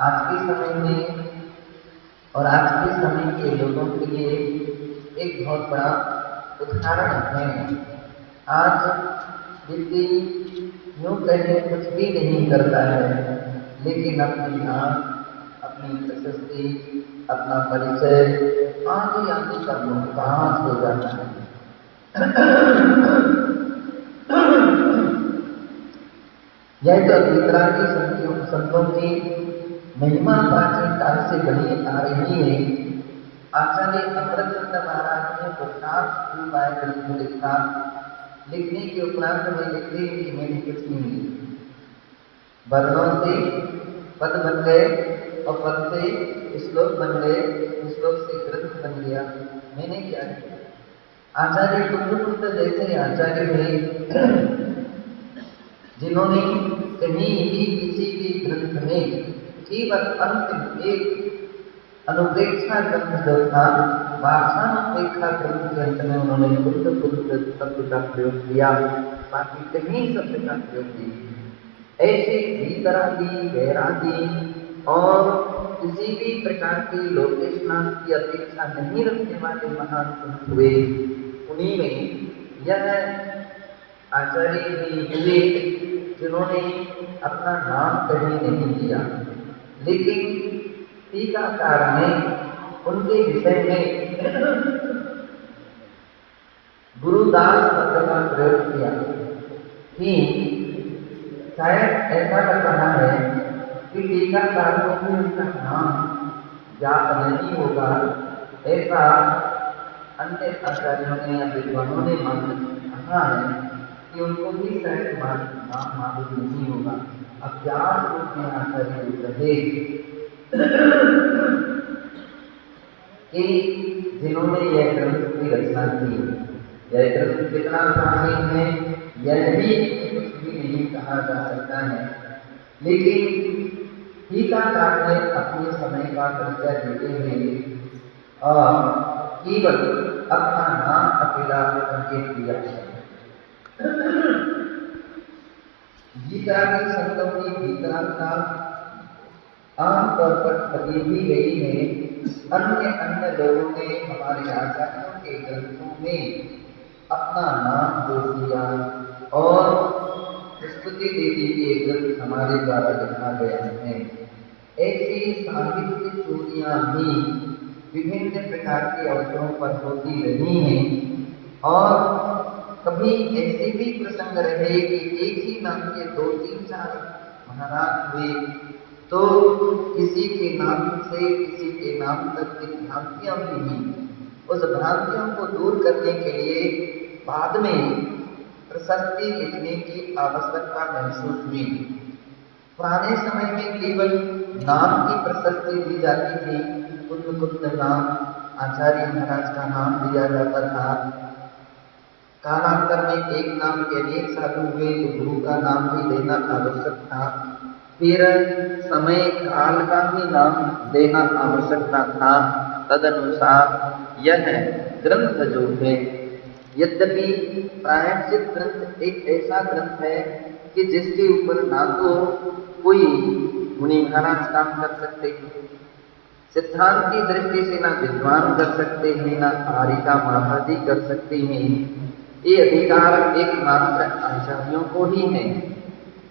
आज के समय में और आज के समय के लोगों के लिए एक बहुत बड़ा उदाहरण है। आज व्यक्ति यूं कहे कुछ भी नहीं करता है, लेकिन अपनी नाम, अपनी प्रशस्ति, अपना परिचय आदि आदि का मोहताज हो जाता है। यह तो अतीतरा की संतों की महिमा प्राचीन काल से बनी आ रही है। आचार्य अमृतचंद्र महाराज ने पुरुषार्थ ग्रंथ लिखा। लिखने के उपरांत में लिखते कि मैंने कुछ नहीं लिखा, वर्णों से पद बन गए और पद से श्लोक बन गए, श्लोक से ग्रंथ बन गया। मैंने क्या किया? आचार्य कुंद जैसे आचार्य में जिन्होंने कहीं भी किसी भी ग्रंथ में केवल अंतिम एक अनुप्रेक्षा ग्रंथ जो था, भाषानुप्रेक्षा ग्रंथ के अंत में उन्होंने बुद्ध शब्द का प्रयोग किया, बाकी कहीं शब्द का प्रयोग नहीं। ऐसे भीतरागी, वैरागी और किसी भी प्रकार की लोकेशनाथ की अपेक्षा नहीं रखने वाले महान संत हुए। उन्हीं में यह आचार्य भी हुए जिन्होंने अपना नाम कहीं नहीं दिया, लेकिन टीकाकार ने उनके विषय में गुरुदास शब्द का प्रयोग किया कि शायद ऐसा लग रहा है कि टीकाकार को भी उनका नाम ज्ञात नहीं होगा। ऐसा अन्य आचार्यों ने या विद्वानों ने कहा है कि उनको भी शायद नाम मालूम नहीं होगा। अज्ञात रूप में आचार्य रहे कि जिन्होंने यह ग्रंथ की रचना की। यह ग्रंथ कितना प्राचीन है यह भी कुछ भी नहीं कहा जा सकता है, लेकिन टीकाकार ने अपने समय का परिचय देते हुए और केवल अपना नाम अकेला संकेत किया है। गीता की संतों की भीतरात्मा आमतौर पर कभी भी गई है। अन्य लोगों ने हमारे आचार्यों के ग्रंथों में अपना नाम जोड़ दिया और स्तुति देवी के ग्रंथ हमारे द्वारा लिखा गया है। ऐसी साहित्य चोरियां भी विभिन्न प्रकार के अवसरों पर होती रही हैं और कभी ऐसे भी प्रसंग रहे कि एक ही नाम के 2-3-4 महाराज हुए, तो किसी के नाम से किसी के नाम तक की भ्रांतियां भी हुई। उस भ्रांतियों को दूर करने के लिए बाद में प्रशस्ति लिखने की आवश्यकता महसूस हुई। पुराने समय में केवल नाम की प्रशस्ति दी जाती थी। कुंद नाम आचार्य महाराज का नाम दिया जाता था। कालांतर में एक नाम के अनेक साधु हुए तो गुरु का नाम भी देना आवश्यक था। फिर समय काल का भी नाम देना आवश्यकता था। तदनुसार यह ग्रंथ जो है, यद्यपि प्रायश्चित ग्रंथ एक ऐसा ग्रंथ है कि जिसके ऊपर ना तो कोई मुनि महाराज काम कर सकते हैं, सिद्धांत की दृष्टि से ना विद्वान कर सकते हैं, ना आर्यिका महादि कर सकते हैं। ये अधिकार एकमात्र आचार्यों को ही है।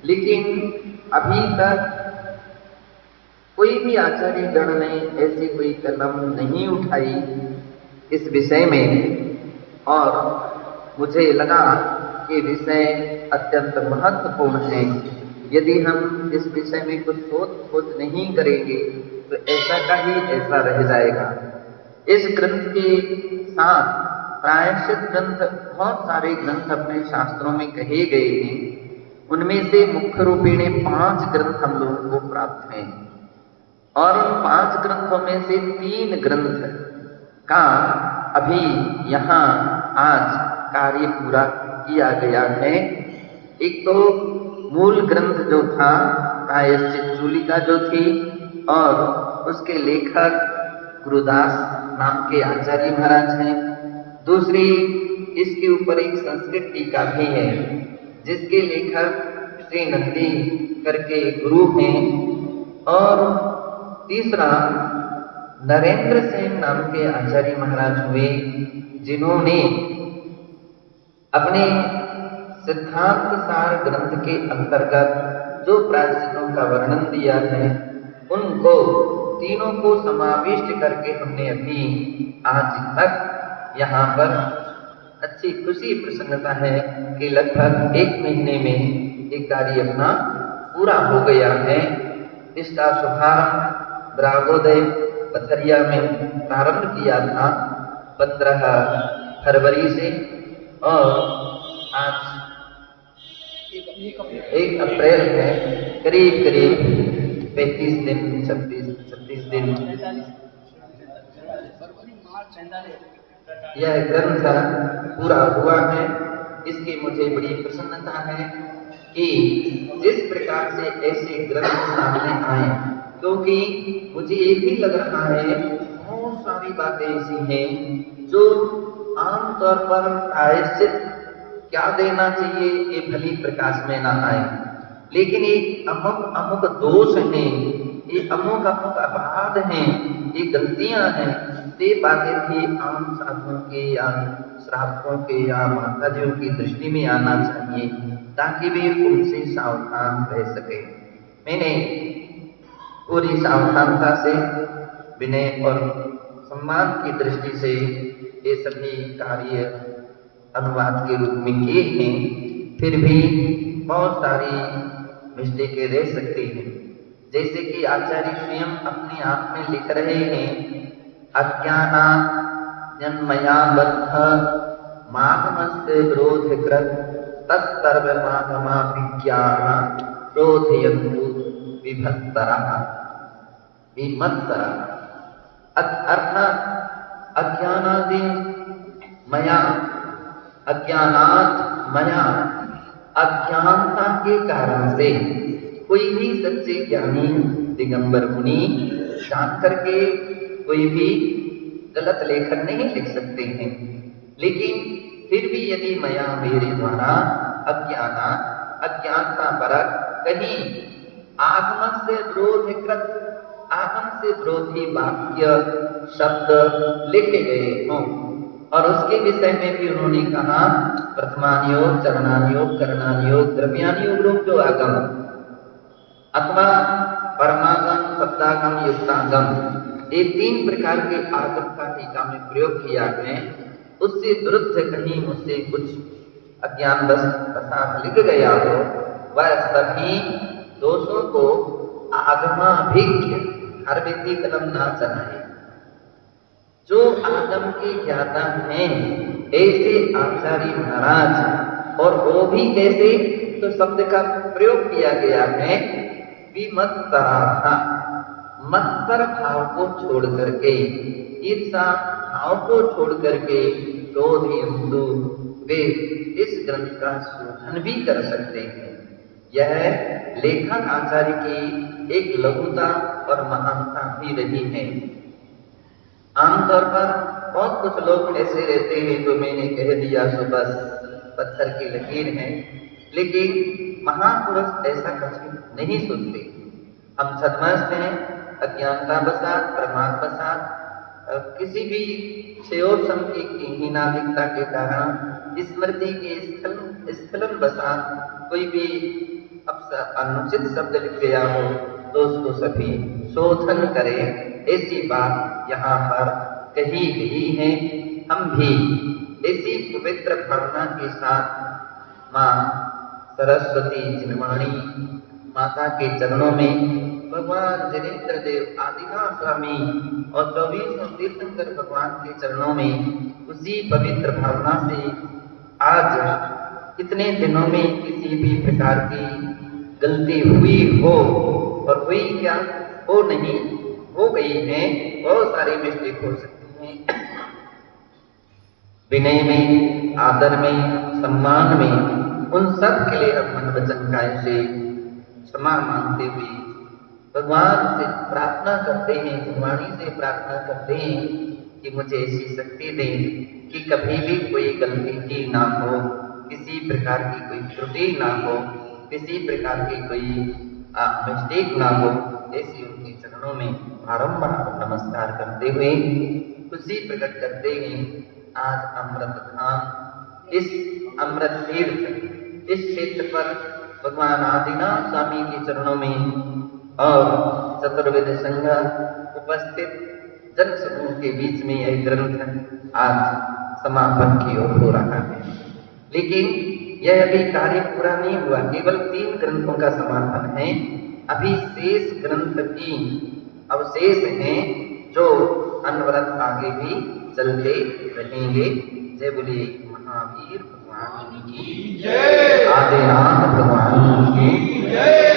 लेकिन अभी तक कोई भी आचार्य गण ने ऐसी कोई कलम नहीं उठाई इस विषय में, और मुझे लगा कि विषय अत्यंत महत्वपूर्ण है। यदि हम इस विषय में कुछ शोध खोज नहीं करेंगे तो ऐसा का ही ऐसा रह जाएगा। इस ग्रंथ के साथ प्रायश्चित ग्रंथ, बहुत सारे ग्रंथ अपने शास्त्रों में कहे गए हैं। उनमें से मुख्य रूपेण 5 ग्रंथ हम लोगों को प्राप्त हैं और उन 5 ग्रंथों में से 3 ग्रंथ का अभी यहाँ आज कार्य पूरा किया गया है। एक तो मूल ग्रंथ जो था प्रायश्चित चूलिका जो थी, और उसके लेखक गुरुदास नाम के आचार्य महाराज हैं। दूसरी, इसके ऊपर एक संस्कृत टीका भी है जिसके लेखक श्री नंदी करके गुरु हैं। और तीसरा, नरेंद्र सेन नाम के आचार्य महाराज हुए, जिन्होंने अपने सिद्धांत सार ग्रंथ के अंतर्गत जो प्रायश्चितों का वर्णन दिया है, उनको तीनों को समाविष्ट करके हमने अभी आज तक यहाँ पर अच्छी खुशी प्रसन्नता है कि लगभग 1 महीने में ये कार्य अपना पूरा हो गया है। इसका शुभारंभ द्रागोदय पथरिया में प्रारंभ किया था 15 फरवरी से, और आज 1 अप्रैल है। करीब करीब 35 दिन 36 दिन यह ग्रंथ पूरा हुआ है। इसकी मुझे बड़ी प्रसन्नता है कि जिस प्रकार से ऐसे ग्रंथ सामने आए, क्योंकि मुझे ये भी लग रहा है बहुत सारी बातें ऐसी हैं जो आमतौर पर प्रायश्चित क्या देना चाहिए ये भली प्रकाश में ना आए, लेकिन ये अमुक दोष हैं, ये अमुक अपराध हैं, ये गलतियां हैं, ये बातें भी आम साधुओं के या श्रावकों के या माताजियों की दृष्टि में आना चाहिए, ताकि वे उनसे सावधान रह सके। मैंने पूरी सावधानता से, विनय और सम्मान की दृष्टि से ये सभी कार्य अनुवाद के रूप में किए हैं। फिर भी बहुत सारी मिस्टेकें रह सकती हैं, जैसे कि आचार्य स्वयं अपने आप में लिख रहे हैं, अज्ञाना जन्मया बद्ध मागमस्य विरोधकृत तत्सर्वमागमा विज्ञाना क्रोधयन्तु विभत्सरः विमत्सरः। अर्थात अज्ञानादि मया, अज्ञानात् मया, अज्ञानता के कारण से कोई भी सच्चे ज्ञानी दिगंबर मुनि जान करके कोई भी गलत लेखन नहीं लिख सकते हैं, लेकिन फिर भी यदि मया मेरे द्वारा अज्ञानता परक कहीं आगम से विरोधकृत, आगम से विरोधी वाक्य शब्द लिखे गए हों, और उसके विषय में भी उन्होंने कहा प्रथमानुयोग, चरणानुयोग, करणानुयोग, द्रव्यानुयोग रूप जो आगम अथवा परमागम, शब्दागम, युक्तागम, ये 3 प्रकार के आगम का टीका में प्रयोग किया है। उससे विरुद्ध कहीं मुझसे कुछ अज्ञानवश प्रसाद लिख गया हो, वह सभी दोषों को आगमाभिज्ञ हर व्यक्ति कलम ना चलाए। जो आगम के ज्ञाता हैं ऐसे आचार्य महाराज, और वो भी कैसे, तो शब्द का प्रयोग किया गया है विमत्सराः, मत्सर भाव को छोड़ करके, ईर्षा भाव को छोड़ करके क्रोधयन्तु, वे इस ग्रंथ का शोधन भी कर सकते हैं। यह लेखक आचार्य की एक लघुता और महानता भी रही है। आमतौर पर बहुत कुछ लोग ऐसे रहते हैं जो मैंने कह दिया सो बस पत्थर की लकीर है, लेकिन महापुरुष ऐसा कभी नहीं सोचते। हम छद्मस्त हैं, अज्ञानता बसात, प्रमाद बसात, किसी भी क्षयोत्सम की हीनाधिकता के कारण, स्मृति के स्खलन बसात कोई भी अनुचित शब्द लिख गया हो तो उसको सभी शोधन करें, ऐसी बात यहाँ पर कही गई है। हम भी ऐसी पवित्र भावना के साथ माँ सरस्वती जिनवाणी माता के चरणों में, भगवान जिनेन्द्र देव आदिनाथ स्वामी और 24 तीर्थंकर भगवान के चरणों में उसी पवित्र भावना से आज इतने दिनों में किसी भी प्रकार की गलती हुई हो, और हुई क्या हो नहीं हो गई है, बहुत सारी मिस्टेक हो सकती हैं। विनय में, आदर में, सम्मान में, उन सब के लिए हम मन वचन काया से क्षमा मांगते हुए भगवान से प्रार्थना करते हैं, जिनवाणी से प्रार्थना करते हैं कि मुझे ऐसी शक्ति दें कि कभी भी कोई गलती ही ना हो, किसी प्रकार की कोई त्रुटि ना हो, किसी प्रकार की कोई मिस्टेक ना हो, ऐसी उनके चरणों में बारंबार नमस्कार करते हुए खुशी प्रकट करते हुए आज अमृत धाम इस अमृत तीर्थ इस क्षेत्र पर भगवान आदिनाथ स्वामी के चरणों में और चतुर्वेद संघ उपस्थित जन समूह के बीच में यह ग्रंथ आज समापन की ओर हो रहा है। लेकिन यह अभी कार्य पूरा नहीं हुआ, केवल 3 ग्रंथों का समापन है। अभी शेष ग्रंथ भी अवशेष हैं जो अनवरत आगे भी चलते रहेंगे। जय बोलिए महावीर भगवान की जय, आदिनाथ भगवान की जय।